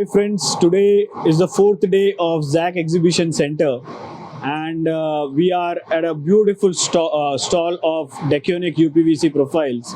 Hi friends, today is the fourth day of ZAC Exhibition Center and we are at a beautiful stall of DECEUNINCK UPVC profiles.